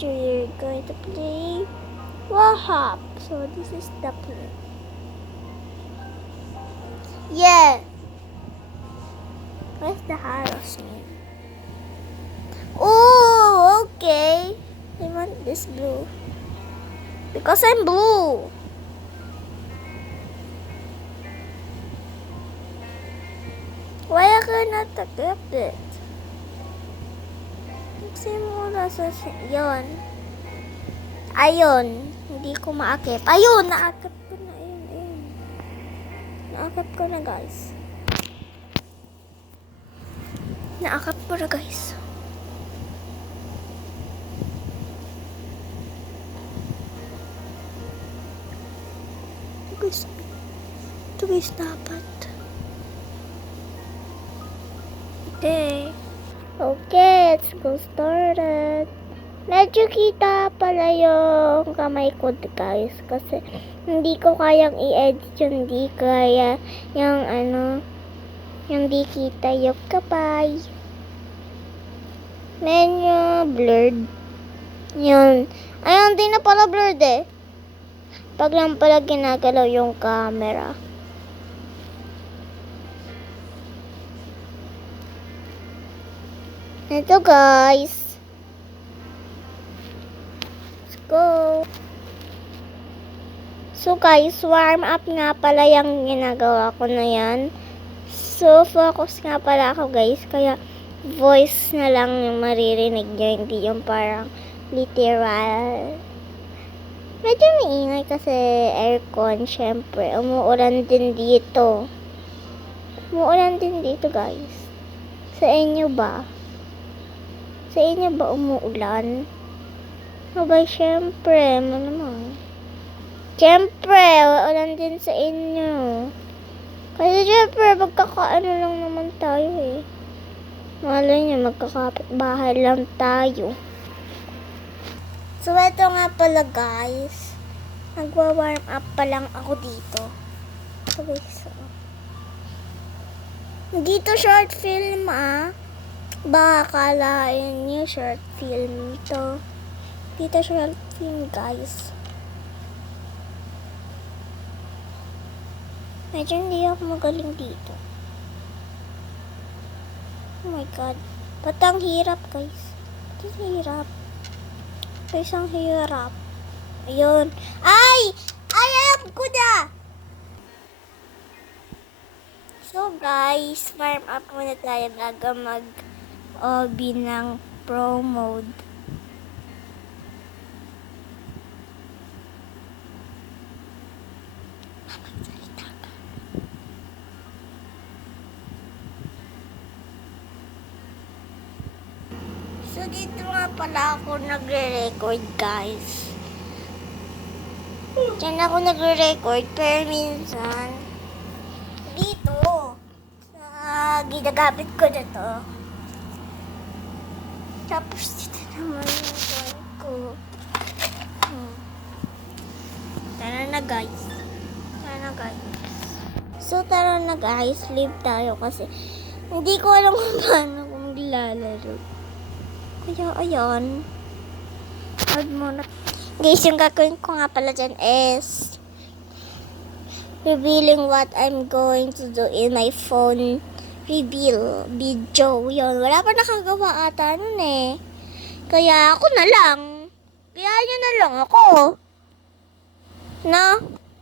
video we're going to play Wahab. So this is the play. Yeah. Where's the arrows name? Oh, okay. I want this blue. Because I'm blue. Why I cannot accept it? Simula sa yon. Ayun. Hindi ko maakit. Ayun, naakit ko na. Ayun. Naakit ko na, guys. Naakit ko na, guys. Ito guys, dapat. Okay, let's go started. Medyo kita pala yung kamay ko, guys. Kasi hindi ko kayang i-edit yung di kaya yung yung di kita yung kapay. Medyo blurred. Yun. Ayun, di na pala blurred eh. Pag lang pala ginagalaw yung camera. Ito guys. Let's go. So guys, warm up nga pala yung ginagawa ko na yan. So focus nga pala ako guys. Kaya voice na lang yung maririnig nyo. Hindi yung parang literal. Medyo maingay kasi aircon. Syempre, umuulan din dito. Umuulan din dito guys. Sa inyo ba? Sa inyo ba umuulan? Abay, syempre, malamang. Syempre, uulan din sa inyo. Kasi syempre, magkakaano lang naman tayo eh. Malay nyo, magkakapit-bahay lang tayo. So, ito nga pala guys. Nagwa-warm up pa lang ako dito. Okay, so. Dito short film Baka akalain niyo short film to. Dito short film guys. Medyo hindi ako magaling dito. Oh my god. Ba't ang hirap guys? Ba't ang hirap? Guys, ang hirap. Ayun. Ay! Alam ko na! So guys, warm up muna tayo bago mag-OB ng pro mode. Magsalita ka. So dito nga pala ako nagre-record guys. Diyan ako nagre-record pero minsan dito sa ginagamit ko na to. Tapos dito naman yung phone ko. Tara na guys. So tara na guys, leave tayo kasi hindi ko alam kung paano kung maglalaro. Kaya ayan. Add muna. Guys, yung gagawin ko nga pala dyan is revealing what I'm going to do in my phone reveal video. Yun, wala pa nakagawa ata nun eh. Kaya ako na lang. Kaya nyo na lang ako. No?